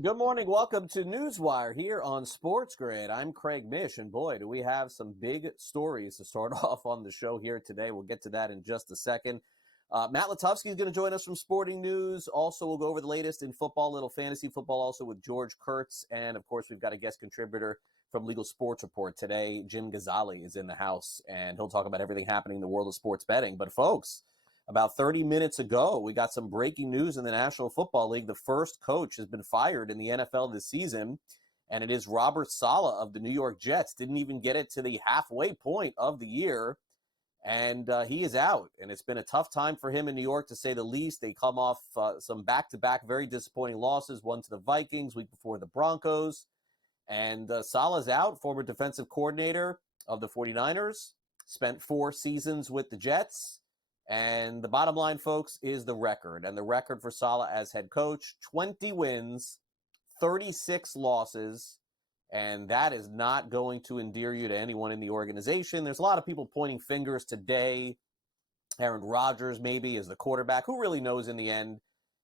Good morning. Welcome to NewsWire here on SportsGrid. I'm Craig Mish, and boy, do we have some big stories to start off on the show here today. We'll get to that in just a second. Matt Latovsky is going to join us from Sporting News. Also, we'll go over the latest in football, little fantasy football, also with George Kurtz. And, of course, we've got a guest contributor from Legal Sports Report today. Jim Gazzale is in the house, and he'll talk about everything happening in the world of sports betting. But, folks, about 30 minutes ago, we got some breaking news in the National Football League. The first coach has been fired in the NFL this season, and it is Robert Sala of the New York Jets. Didn't even get it to the halfway point of the year, and he is out. And it's been a tough time for him in New York, to say the least. They come off some back-to-back very disappointing losses, one to the Vikings, week before the Broncos. And Salah's out, former defensive coordinator of the 49ers, spent 4 seasons with the Jets. And the bottom line, folks, is the record. And the record for Saleh as head coach, 20 wins, 36 losses. And that is not going to endear you to anyone in the organization. There's a lot of people pointing fingers today. Aaron Rodgers maybe is the quarterback. Who really knows in the end?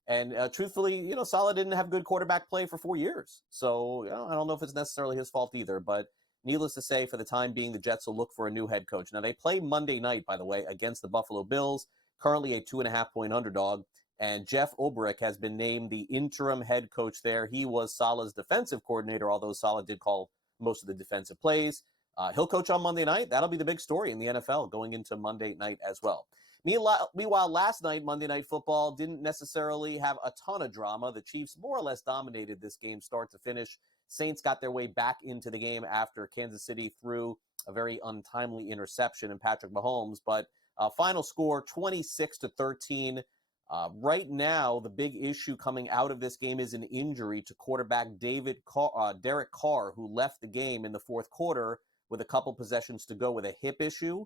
And truthfully, Saleh didn't have good quarterback play for 4 years. So I don't know if it's necessarily his fault either. But needless to say, for the time being, the Jets will look for a new head coach. Now, they play Monday night, by the way, against the Buffalo Bills, currently a 2.5-point underdog. And Jeff Ulbrich has been named the interim head coach there. He was Saleh's defensive coordinator, although Saleh did call most of the defensive plays. He'll coach on Monday night. That'll be the big story in the NFL going into Monday night as well. Meanwhile, last night, Monday Night Football didn't necessarily have a ton of drama. The Chiefs more or less dominated this game start to finish. Saints got their way back into the game after Kansas City threw a very untimely interception in Patrick Mahomes. But final score, 26-13. Right now, the big issue coming out of this game is an injury to quarterback Derek Carr, who left the game in the fourth quarter with a couple possessions to go with a hip issue.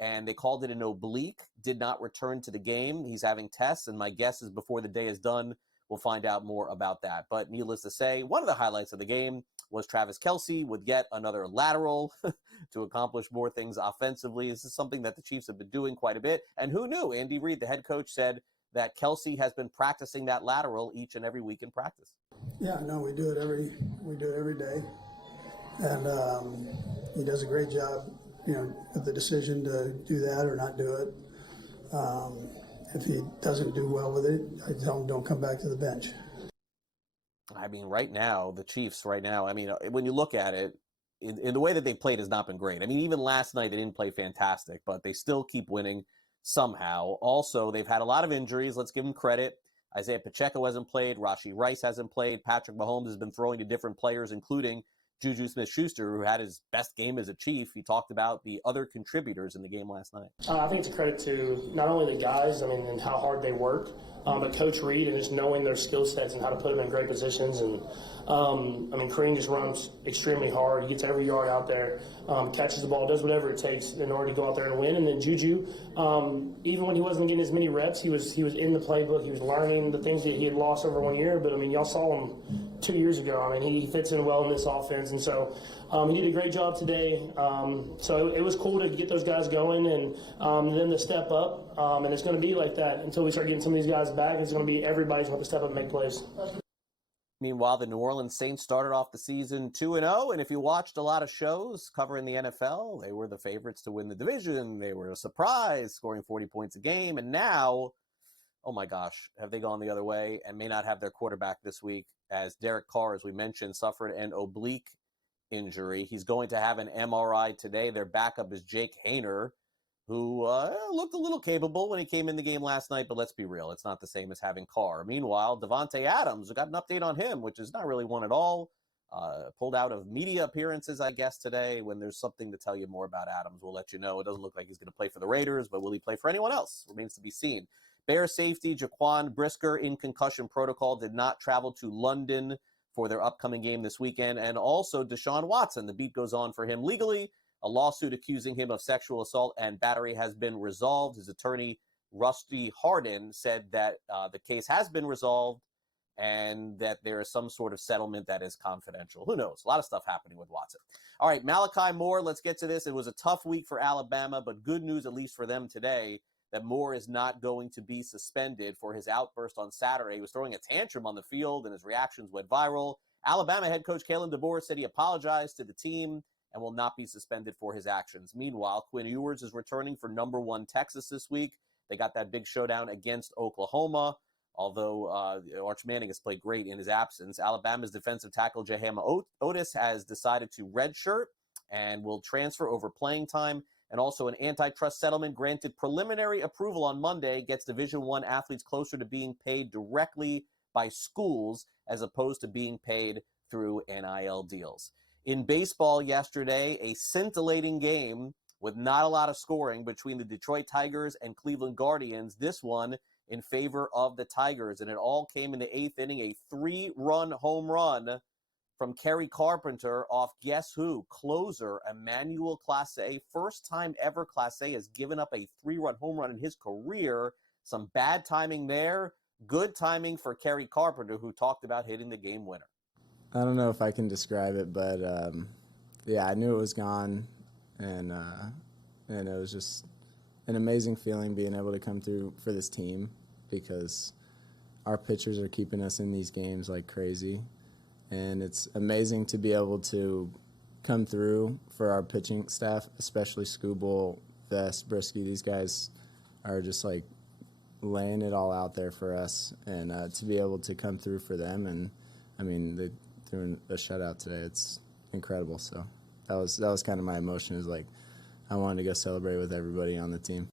And they called it an oblique, did not return to the game. He's having tests, and my guess is before the day is done, we'll find out more about that. But needless to say, one of the highlights of the game was Travis Kelce with yet another lateral to accomplish more things offensively. This is something that the Chiefs have been doing quite a bit. And who knew? Andy Reid, the head coach, said that Kelce has been practicing that lateral each and every week in practice. Yeah, no, we do it every day. And he does a great job, with the decision to do that or not do it. If he doesn't do well with it, I tell him don't come back to the bench. I mean, right now, the Chiefs when you look at it, in the way that they played has not been great. I mean, even last night, they didn't play fantastic, but they still keep winning somehow. Also, they've had a lot of injuries. Let's give them credit. Isaiah Pacheco hasn't played. Rashee Rice hasn't played. Patrick Mahomes has been throwing to different players, including Juju Smith-Schuster, who had his best game as a Chief. He talked about the other contributors in the game last night. I think it's a credit to not only the guys, and how hard they work, but Coach Reid and just knowing their skill sets and how to put them in great positions. And Kareem just runs extremely hard. He gets every yard out there, catches the ball, does whatever it takes in order to go out there and win. And then Juju, even when he wasn't getting as many reps, he was in the playbook. He was learning the things that he had lost over 1 year. But y'all saw him 2 years ago. He fits in well in this offense, and so he did a great job today. So it was cool to get those guys going and them to step up. And it's going to be like that until we start getting some of these guys back. It's going to be everybody's going to step up and make plays. Meanwhile, the New Orleans Saints started off the season 2-0, and if you watched a lot of shows covering the NFL, they were the favorites to win the division. They were a surprise, scoring 40 points a game, and now, oh my gosh, have they gone the other way and may not have their quarterback this week, as Derek Carr, as we mentioned, suffered an oblique injury. He's going to have an MRI today. Their backup is Jake Haener, who looked a little capable when he came in the game last night, but let's be real, it's not the same as having Carr. Meanwhile, Devontae Adams, we got an update on him, which is not really one at all. Pulled out of media appearances, I guess, today. When there's something to tell you more about Adams, we'll let you know. It doesn't look like he's going to play for the Raiders, but will he play for anyone else? Remains to be seen. Bears safety Jaquan Brisker in concussion protocol did not travel to London for their upcoming game this weekend. And also Deshaun Watson, the beat goes on for him legally. A lawsuit accusing him of sexual assault and battery has been resolved. His attorney, Rusty Hardin, said that the case has been resolved and that there is some sort of settlement that is confidential. Who knows? A lot of stuff happening with Watson. All right, Malachi Moore, let's get to this. It was a tough week for Alabama, but good news, at least for them today. that Moore is not going to be suspended for his outburst on Saturday. He was throwing a tantrum on the field, and his reactions went viral. Alabama head coach Kalen DeBoer said he apologized to the team and will not be suspended for his actions. Meanwhile, Quinn Ewers is returning for number 1 Texas this week. They got that big showdown against Oklahoma. Although Arch Manning has played great in his absence, Alabama's defensive tackle Jahama Otis has decided to redshirt and will transfer over playing time. And also an antitrust settlement granted preliminary approval on Monday gets Division I athletes closer to being paid directly by schools as opposed to being paid through NIL deals. In baseball yesterday, a scintillating game with not a lot of scoring between the Detroit Tigers and Cleveland Guardians. This one in favor of the Tigers, and it all came in the 8th inning, a 3-run home run from Kerry Carpenter off guess who? Closer Emmanuel Clase. First time ever Clase has given up a 3-run home run in his career. Some bad timing there. Good timing for Kerry Carpenter, who talked about hitting the game winner. I don't know if I can describe it, but yeah, I knew it was gone, and it was just an amazing feeling being able to come through for this team because our pitchers are keeping us in these games like crazy. And it's amazing to be able to come through for our pitching staff, especially Skubal, Vest, Brisky. These guys are just like laying it all out there for us, and to be able to come through for them. And I mean, they threw a shutout today. It's incredible. So that was kind of my emotion. Is like I wanted to go celebrate with everybody on the team.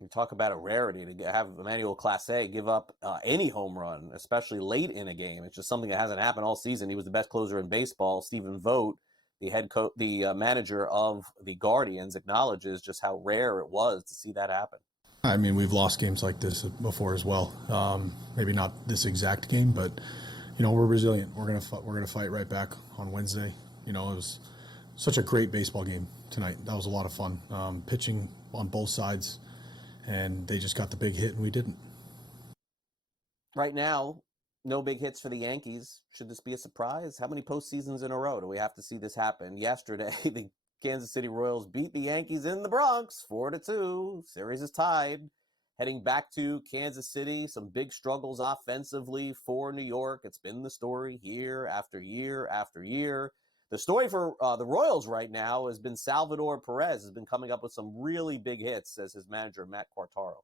You talk about a rarity to have Emmanuel Clase give up any home run, especially late in a game. It's just something that hasn't happened all season. He was the best closer in baseball. Stephen Vogt, the manager of the Guardians, acknowledges just how rare it was to see that happen. I mean, we've lost games like this before as well. Maybe not this exact game, but you know, we're resilient. We're gonna fight right back on Wednesday. You know, it was such a great baseball game tonight. That was a lot of fun. Pitching on both sides. And they just got the big hit, and we didn't. Right now, no big hits for the Yankees. Should this be a surprise? How many postseasons in a row do we have to see this happen? Yesterday, the Kansas City Royals beat the Yankees in the Bronx 4-2. Series is tied. Heading back to Kansas City, some big struggles offensively for New York. It's been the story year after year after year. The story for the Royals right now has been Salvador Perez has been coming up with some really big hits as his manager, Matt Quartaro.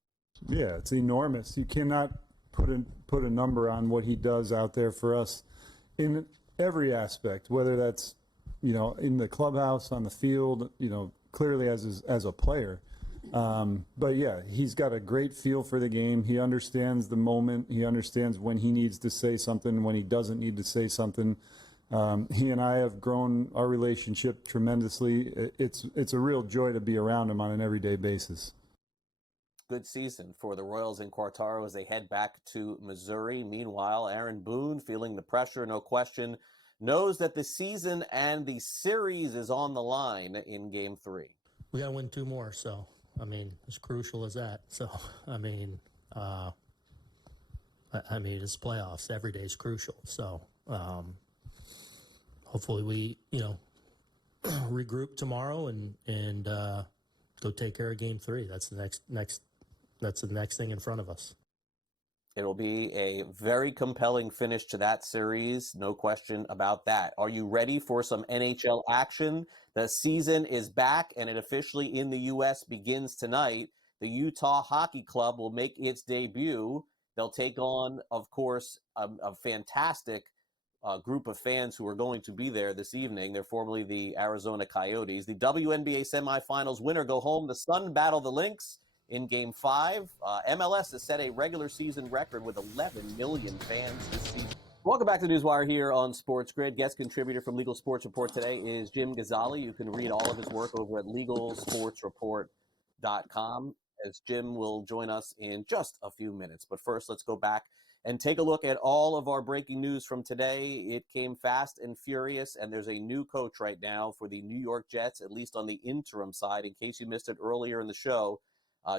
Yeah, it's enormous. You cannot put a number on what he does out there for us in every aspect, whether that's, you know, in the clubhouse, on the field, you know, clearly as a player. But yeah, he's got a great feel for the game. He understands the moment. He understands when he needs to say something, when he doesn't need to say something. He and I have grown our relationship tremendously. It's a real joy to be around him on an everyday basis. Good season for the Royals and Quartaro as they head back to Missouri. Meanwhile, Aaron Boone, feeling the pressure, no question, knows that the season and the series is on the line in Game 3. We got to win 2 more, so, I mean, as crucial as that. So, I mean, it's playoffs. Every day is crucial. So, hopefully we, you know, regroup tomorrow and go take care of Game 3. That's the next thing in front of us. It'll be a very compelling finish to that series, no question about that. Are you ready for some NHL action? The season is back, and it officially in the U.S. begins tonight. The Utah Hockey Club will make its debut. They'll take on, of course, a fantastic group of fans who are going to be there this evening. They're formerly the Arizona Coyotes. The WNBA semifinals winner go home. The Sun battle the Lynx in Game 5. MLS has set a regular season record with 11 million fans this season. Welcome back to NewsWire here on SportsGrid. Guest contributor from Legal Sports Report today is Jim Gazzale. You can read all of his work over at LegalSportsReport.com, as Jim will join us in just a few minutes. But first, let's go back and take a look at all of our breaking news from today. It came fast and furious, and there's a new coach right now for the New York Jets, at least on the interim side. In case you missed it earlier in the show,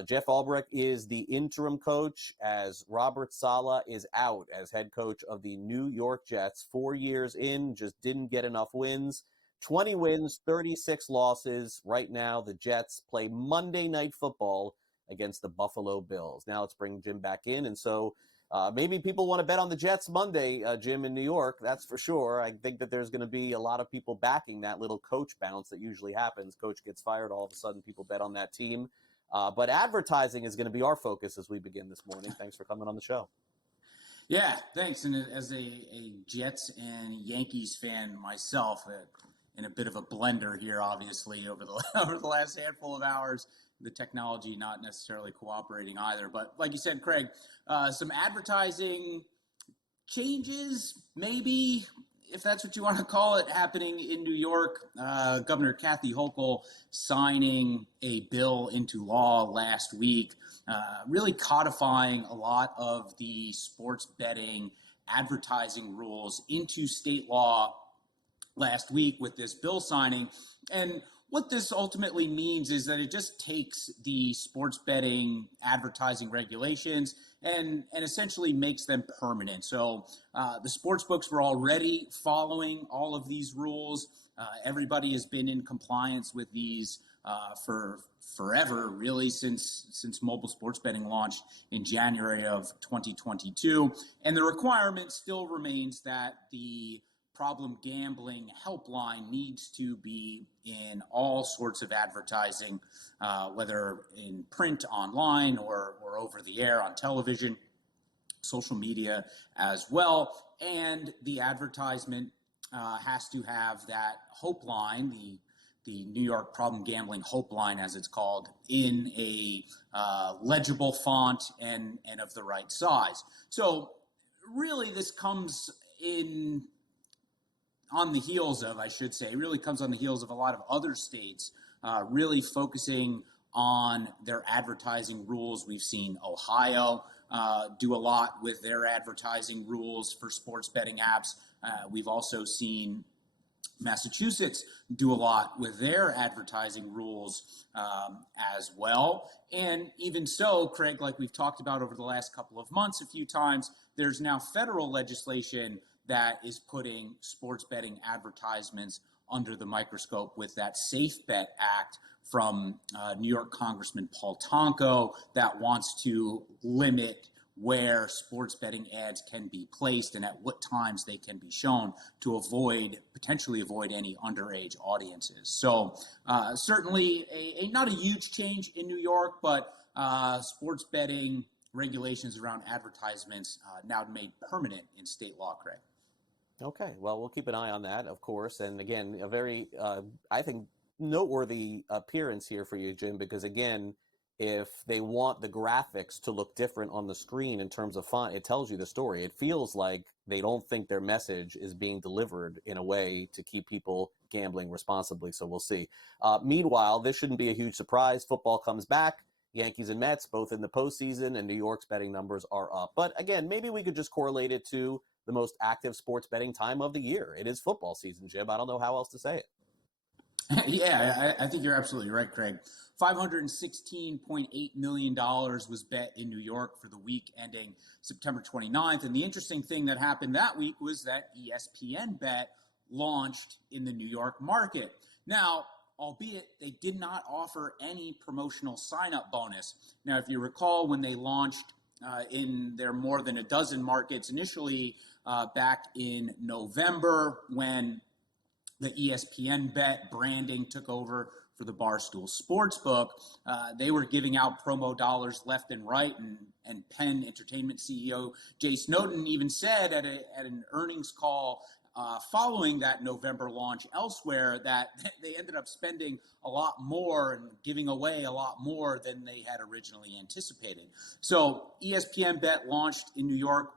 Jeff Ulbrich is the interim coach as Robert Sala is out as head coach of the New York Jets. 4 years in, just didn't get enough wins. 20 wins, 36 losses. Right now, the Jets play Monday Night Football against the Buffalo Bills. Now let's bring Jim back in. And so maybe people want to bet on the Jets Monday, Jim, in New York. That's for sure. I think that there's going to be a lot of people backing that little coach bounce that usually happens. Coach gets fired. All of a sudden, people bet on that team. But advertising is going to be our focus as we begin this morning. Thanks for coming on the show. Yeah, thanks. And as a Jets and Yankees fan myself, in a bit of a blender here, obviously, over the last handful of hours, the technology not necessarily cooperating either. But like you said, Craig, some advertising changes, maybe, if that's what you want to call it, happening in New York. Governor Kathy Hochul signing a bill into law last week, really codifying a lot of the sports betting advertising rules into state law last week with this bill signing. And what this ultimately means is that it just takes the sports betting advertising regulations and essentially makes them permanent. So the sports books were already following all of these rules. Everybody has been in compliance with these for forever, really, since mobile sports betting launched in January of 2022. And the requirement still remains that the problem gambling helpline needs to be in all sorts of advertising, whether in print, online, or over the air on television, social media as well. And the advertisement has to have that hope line, the New York problem gambling hope line, as it's called, in a legible font and of the right size. So really this comes on the heels of, I should say, really comes on the heels of a lot of other states really focusing on their advertising rules. We've seen Ohio do a lot with their advertising rules for sports betting apps. We've also seen Massachusetts do a lot with their advertising rules as well. And even so, Craig, like we've talked about over the last couple of months a few times, there's now federal legislation that is putting sports betting advertisements under the microscope with that Safe Bet Act from New York Congressman Paul Tonko that wants to limit where sports betting ads can be placed and at what times they can be shown to potentially avoid any underage audiences. So certainly not a huge change in New York, but sports betting regulations around advertisements now made permanent in state law, Craig. Okay, well, we'll keep an eye on that, of course. And again, a very, I think, noteworthy appearance here for you, Jim, because again, if they want the graphics to look different on the screen in terms of font, it tells you the story. It feels like they don't think their message is being delivered in a way to keep people gambling responsibly. So we'll see. Meanwhile, this shouldn't be a huge surprise. Football comes back. Yankees and Mets both in the postseason, and New York's betting numbers are up. But again, maybe we could just correlate it to the most active sports betting time of the year. It is football season, Jim. I don't know how else to say it. Yeah, I think you're absolutely right, Craig. $516.8 million was bet in New York for the week ending September 29th. And the interesting thing that happened that week was that ESPN Bet launched in the New York market. Now, albeit they did not offer any promotional sign-up bonus. Now, if you recall, when they launched in their more than a dozen markets initially back in November, when the ESPN Bet branding took over for the Barstool Sportsbook, they were giving out promo dollars left and right, and Penn Entertainment CEO Jay Snowden even said at an earnings call following that November launch elsewhere that they ended up spending a lot more and giving away a lot more than they had originally anticipated. So ESPN Bet launched in New York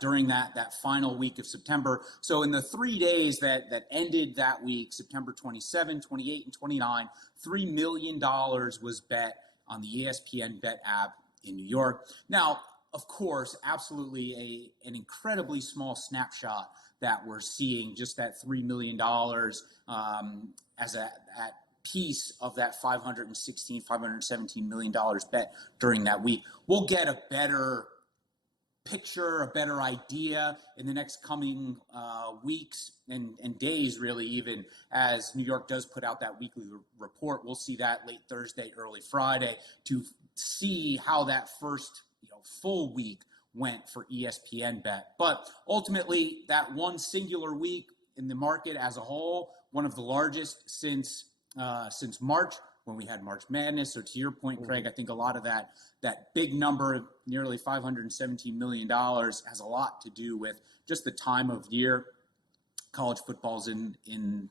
during that final week of September. So in the 3 days that ended that week, September 27, 28, and 29, $3 million was bet on the ESPN Bet app in New York. Now, of course, absolutely an incredibly small snapshot that we're seeing, just that $3 million as a piece of that $517 million bet during that week. We'll get a better picture, a better idea in the next coming weeks and days, really, even as New York does put out that weekly report. We'll see that late Thursday, early Friday, to see how that first full week went for ESPN Bet. But ultimately, that one singular week in the market as a whole, one of the largest since March, when we had March Madness. So to your point, Craig, I think a lot of that big number, nearly $517 million, has a lot to do with just the time of year. College football's in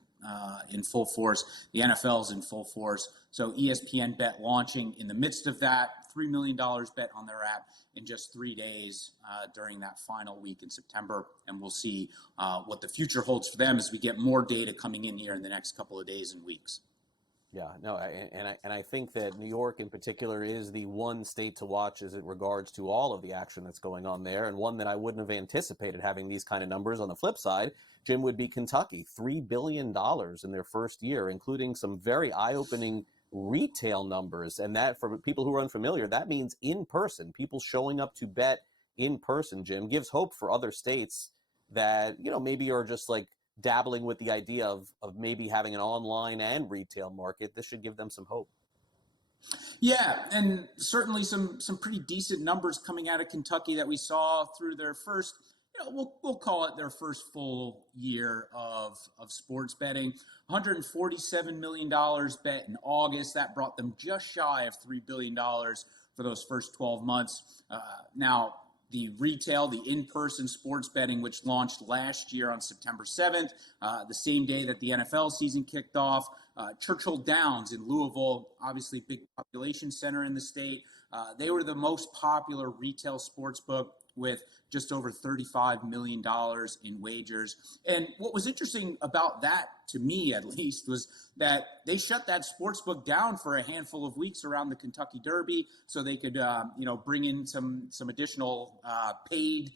full force. The NFL's in full force. So ESPN Bet launching in the midst of that, $3 million bet on their app in just 3 days during that final week in September. And we'll see what the future holds for them as we get more data coming in here in the next couple of days and weeks. Yeah, no, and I think that New York in particular is the one state to watch as it regards to all of the action that's going on there, and one that I wouldn't have anticipated having these kind of numbers. On the flip side, Jim, would be Kentucky, $3 billion in their first year, including some very eye-opening retail numbers. And that, for people who are unfamiliar, that means in person, people showing up to bet in person, Jim, gives hope for other states that, maybe are just like dabbling with the idea of maybe having an online and retail market. This should give them some hope. Yeah, and certainly some pretty decent numbers coming out of Kentucky that we saw through their first, we'll call it their first full year of sports betting. $147 million bet in August. That brought them just shy of $3 billion for those first 12 months. Now, the retail, the in-person sports betting, which launched last year on September 7th, the same day that the NFL season kicked off. Churchill Downs in Louisville, obviously big population center in the state. They were the most popular retail sports book with just over $35 million in wagers. And what was interesting about that, to me at least, was that they shut that sports book down for a handful of weeks around the Kentucky Derby so they could, bring in some additional paid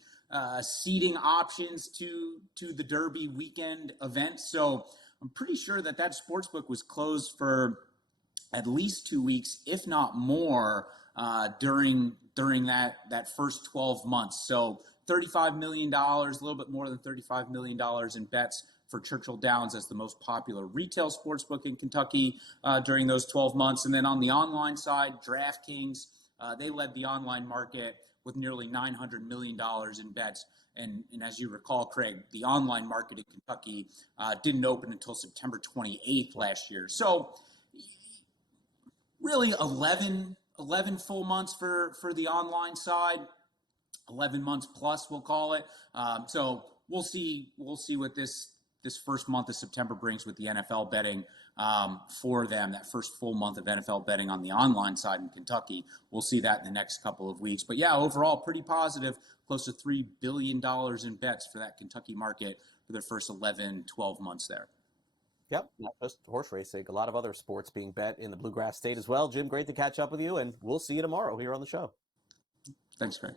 seating options to the Derby weekend event. So I'm pretty sure that sports book was closed for at least 2 weeks, if not more, during that first 12 months. So $35 million, a little bit more than $35 million in bets for Churchill Downs as the most popular retail sportsbook in Kentucky during those 12 months. And then on the online side, DraftKings, they led the online market with nearly $900 million in bets. And as you recall, Craig, the online market in Kentucky didn't open until September 28th last year. So really 11 full months for the online side, 11 months plus, we'll call it. So we'll see what this first month of September brings with the NFL betting for them, that first full month of NFL betting on the online side in Kentucky. We'll see that in the next couple of weeks. But yeah, overall, pretty positive, close to $3 billion in bets for that Kentucky market for their first 11, 12 months there. Yep, not just horse racing, a lot of other sports being bet in the Bluegrass State as well. Jim, great to catch up with you, and we'll see you tomorrow here on the show. Thanks, Craig.